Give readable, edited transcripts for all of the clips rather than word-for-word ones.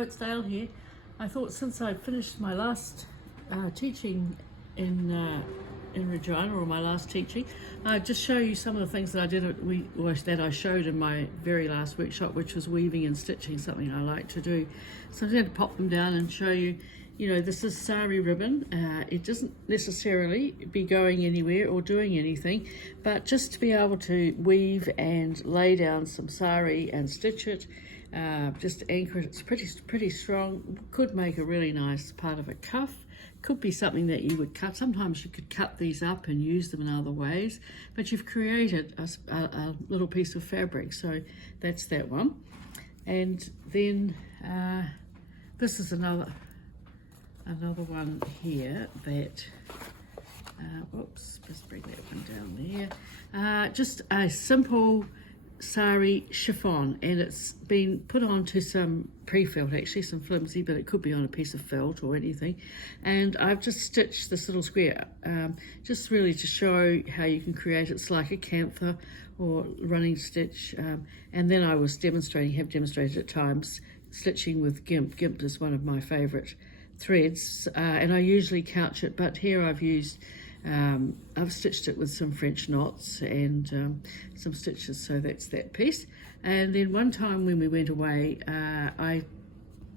Hello, it's Dale here. I thought since I finished my last teaching in Regina, or my last teaching, I'd just show you some of the things that I did that I showed in my very last workshop, which was weaving and stitching, something I like to do. So I'm going to pop them down and show you. You know, this is sari ribbon. It doesn't necessarily be going anywhere or doing anything, but just to be able to weave and lay down some sari and stitch it, just anchor it. It's pretty strong. Could make a really nice part of a cuff. Could be something that you would cut. Sometimes you could cut these up and use them in other ways, but you've created a little piece of fabric. So that's that one. And then this is another one here that, whoops, just bring that one down there. Just a simple sari chiffon, and it's been put onto some pre-felt, actually some flimsy, but it could be on a piece of felt or anything. And I've just stitched this little square, just really to show how you can create it. It's like a cantha or running stitch. And then I was have demonstrated at times stitching with GIMP. GIMP is one of my favorite threads, and I usually couch it, but here I've stitched it with some French knots and some stitches, so that's that piece. And then one time when we went away, I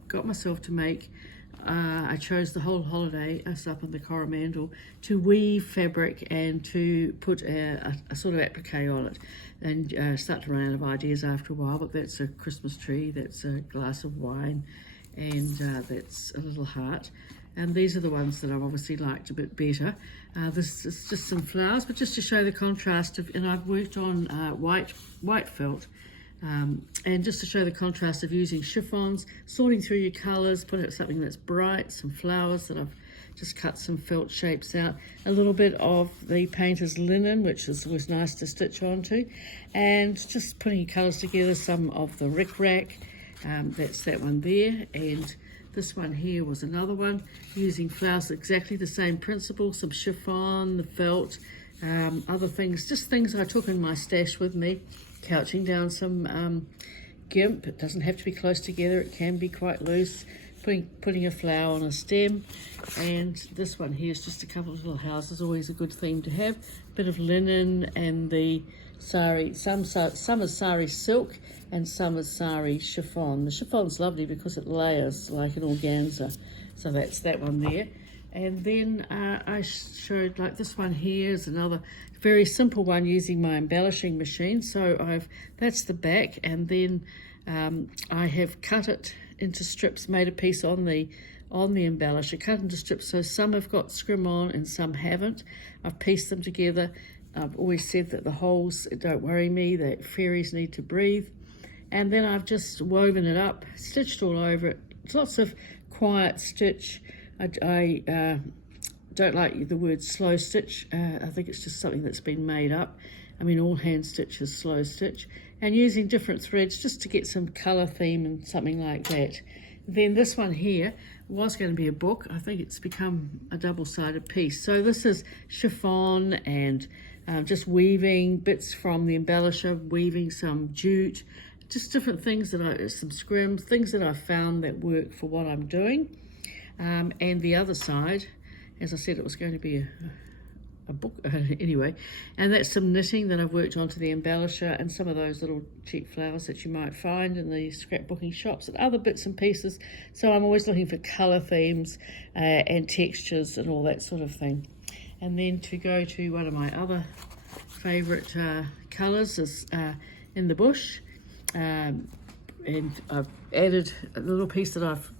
got myself to make, I chose the whole holiday, us up in the Coromandel, to weave fabric and to put a sort of applique on it, and start to run out of ideas after a while. But that's a Christmas tree, that's a glass of wine, and that's a little heart. And these are the ones that I've obviously liked a bit better. This is just some flowers, but just to show the contrast of, and I've worked on white felt, and just to show the contrast of using chiffons, sorting through your colours, put out something that's bright, some flowers that I've just cut some felt shapes out, a little bit of the painter's linen, which was nice to stitch onto, and just putting your colours together, some of the rick-rack, that's that one there, and this one here was another one, using flowers, exactly the same principle, some chiffon, the felt, other things, just things I took in my stash with me, couching down some GIMP. It doesn't have to be close together, it can be quite loose, putting a flower on a stem. And this one here is just a couple of little houses, always a good theme to have, bit of linen, and the sari, some is sari silk and some is sari chiffon. The chiffon's lovely because it layers like an organza, so that's that one there. And then I showed, like this one here is another very simple one using my embellishing machine. So that's the back, and then I have cut it into strips, made a piece on the embellisher, cut into strips, so some have got scrim on and some haven't. I've pieced them together. I've always said that the holes don't worry me, that fairies need to breathe. And then I've just woven it up, stitched all over it. It's lots of quiet stitch. I don't like the word slow stitch. I think it's just something that's been made up. I mean, all hand stitch is slow stitch. And using different threads just to get some colour theme and something like that. Then this one here was going to be a book. I think it's become a double-sided piece. So this is chiffon and just weaving bits from the embellisher, weaving some jute, just different things some scrim, things that I've found that work for what I'm doing. And the other side, as I said, it was going to be a book anyway, and that's some knitting that I've worked onto the embellisher, and some of those little cheap flowers that you might find in the scrapbooking shops and other bits and pieces. So I'm always looking for colour themes and textures and all that sort of thing. And then to go to one of my other favourite colours is in the bush, and I've added a little piece that I've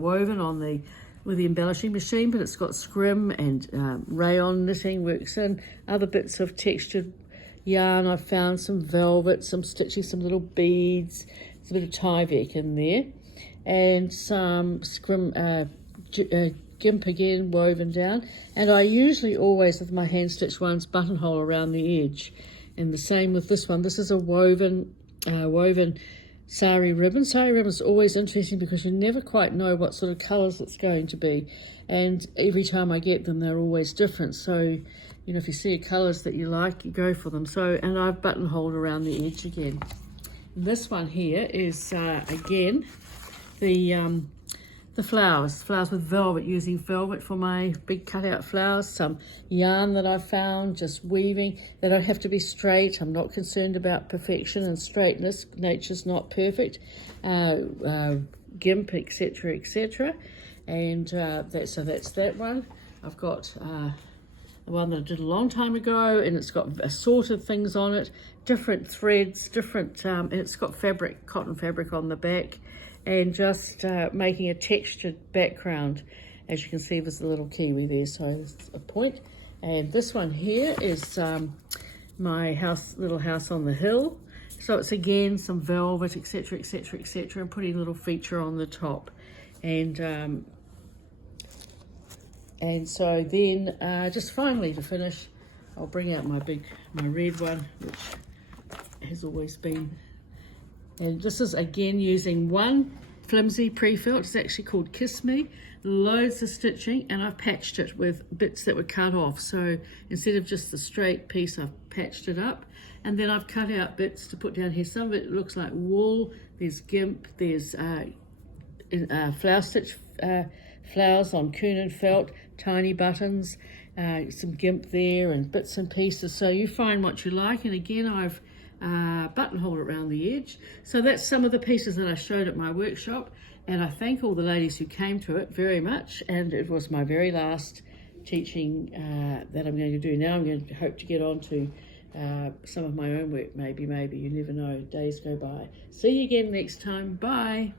woven with the embellishing machine, but it's got scrim and rayon knitting works in, other bits of textured yarn. I've found some velvet, some stitching, some little beads, there's a bit of Tyvek in there, and some scrim, GIMP again woven down. And I usually always, with my hand stitched ones, buttonhole around the edge. And the same with this one. This is a woven sari ribbon. Sari ribbon is always interesting because you never quite know what sort of colours it's going to be, and every time I get them they're always different. So, you know, if you see colours that you like, you go for them. So, and I've buttonholed around the edge again. This one here is again the flowers with velvet, using velvet for my big cutout flowers. Some yarn that I found, just weaving. They don't have to be straight. I'm not concerned about perfection and straightness. Nature's not perfect. GIMP, etc., etc. And so that's that one. I've got the one that I did a long time ago, and it's got assorted things on it, different threads, different, and it's got fabric, cotton fabric on the back, and just making a textured background. As you can see, there's a little kiwi there, so that's a point. And this one here is my little house on the hill. So it's again some velvet, etc., etc., etc., and putting a little feature on the top. And so then, just finally to finish, I'll bring out my red one, which has always been. And this is again using one flimsy pre-felt. It's actually called Kiss Me. Loads of stitching, and I've patched it with bits that were cut off. So instead of just the straight piece, I've patched it up. And then I've cut out bits to put down here. Some of it looks like wool. There's GIMP. There's flower stitch flowers on Coonan felt, tiny buttons, some GIMP there, and bits and pieces. So you find what you like. And again, I've buttonhole around the edge. So that's some of the pieces that I showed at my workshop. And I thank all the ladies who came to it very much. And it was my very last teaching that I'm going to do. Now I'm going to hope to get on to some of my own work, maybe, you never know, days go by. See you again next time, bye.